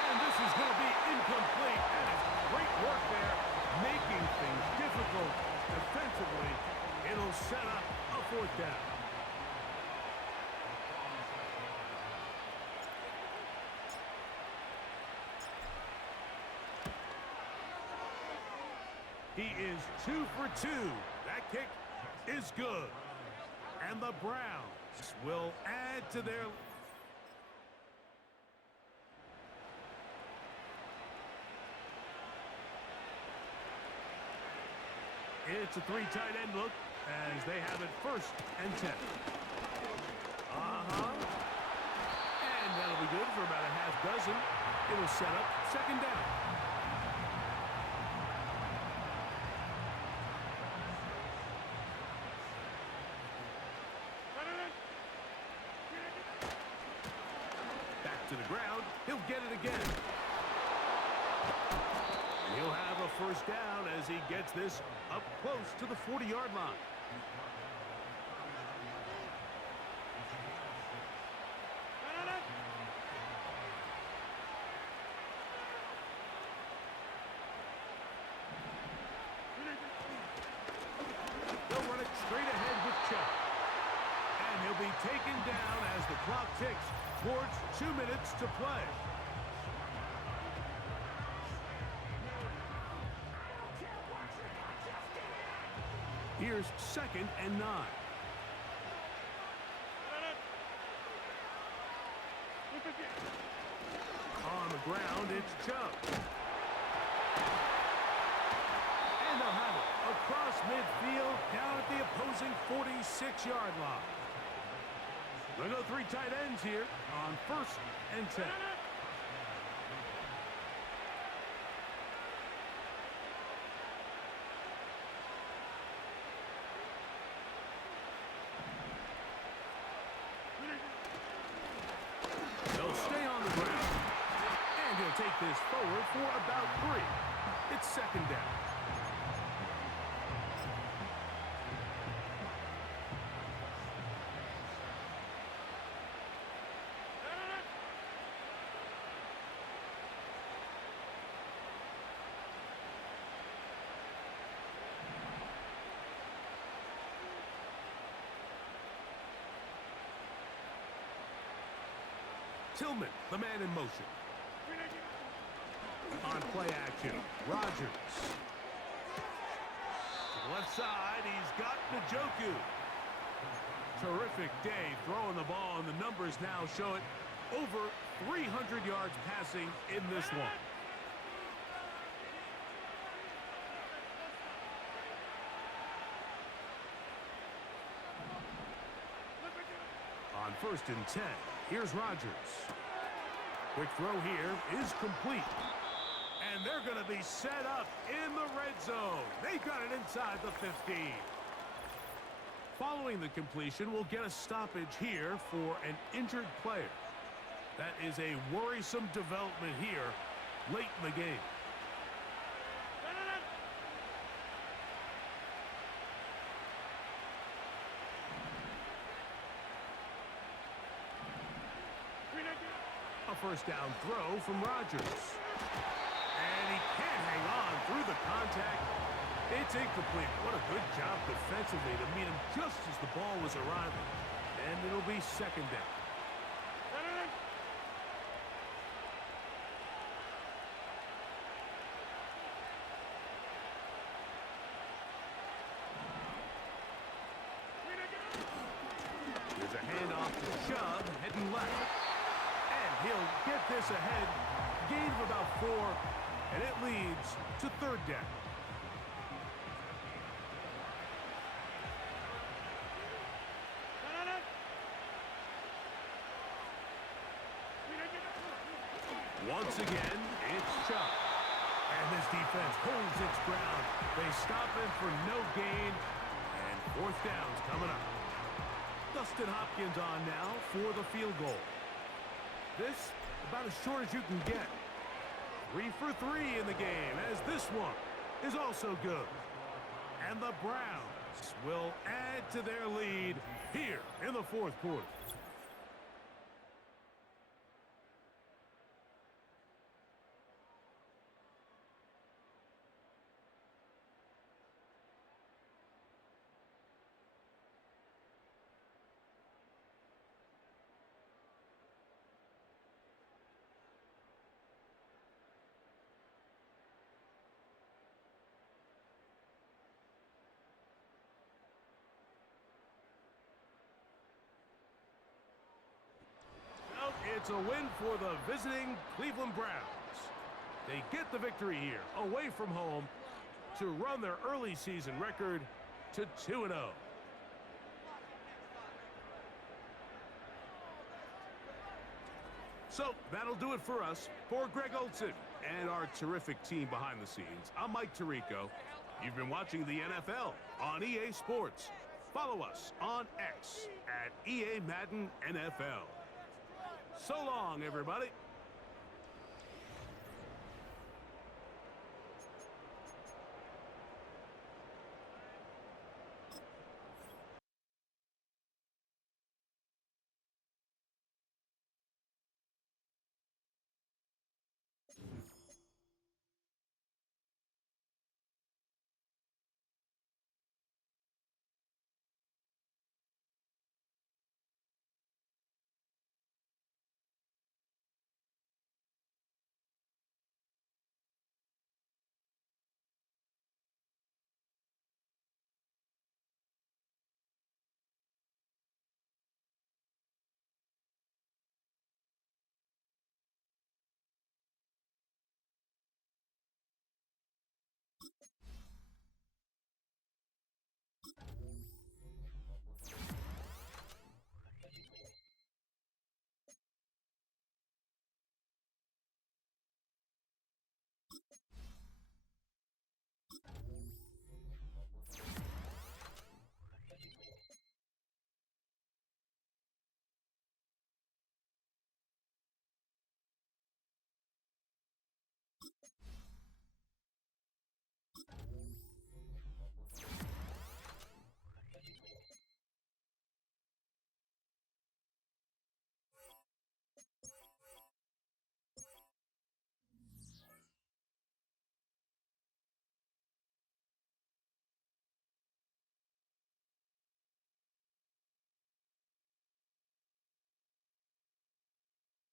And this is going to be incomplete. And it's great work there, making things difficult defensively. It'll set up a fourth down. He is 2 for 2. That kick is good. And the Browns will add to their... It's a 3 tight end look as they have it 1st and 10. And that'll be good for about a half dozen. It'll set up 2nd down. To the ground, he'll get it again. He'll have a first down as he gets this up close to the 40-yard line. They'll run it straight ahead with Chubb. And he'll be taken down as the clock ticks towards 2 minutes to play. Here's 2nd and 9. On the ground, it's Chubb. And they'll have it across midfield down at the opposing 46-yard line. They'll go 3 tight ends here on 1st and 10. They'll stay on the ground. And he'll take this forward for about 3. It's 2nd down. Tillman, the man in motion. On play action, Rodgers. To the left side, he's got Njoku. Terrific day throwing the ball, and the numbers now show it. Over 300 yards passing in this one. On 1st and 10, here's Rodgers. Quick throw here is complete. And they're going to be set up in the red zone. They've got it inside the 15. Following the completion, we'll get a stoppage here for an injured player. That is a worrisome development here late in the game. A first down throw from Rodgers. And he can't hang on through the contact. It's incomplete. What a good job defensively to meet him just as the ball was arriving. And it'll be second down. There's a handoff to Chubb, heading left. And he'll get this ahead. Gain of about 4, and it leads to third down. Once again, it's Chubb. And this defense holds its ground. They stop him for no gain, and fourth down's coming up. Dustin Hopkins on now for the field goal. This, about as short as you can get. 3 for 3 in the game, as this one is also good. And the Browns will add to their lead here in the fourth quarter. It's a win for the visiting Cleveland Browns. They get the victory here, away from home, to run their early season record to 2-0. So, that'll do it for us. For Greg Olson and our terrific team behind the scenes, I'm Mike Tirico. You've been watching the NFL on EA Sports. Follow us on X at EA Madden NFL. So long, everybody.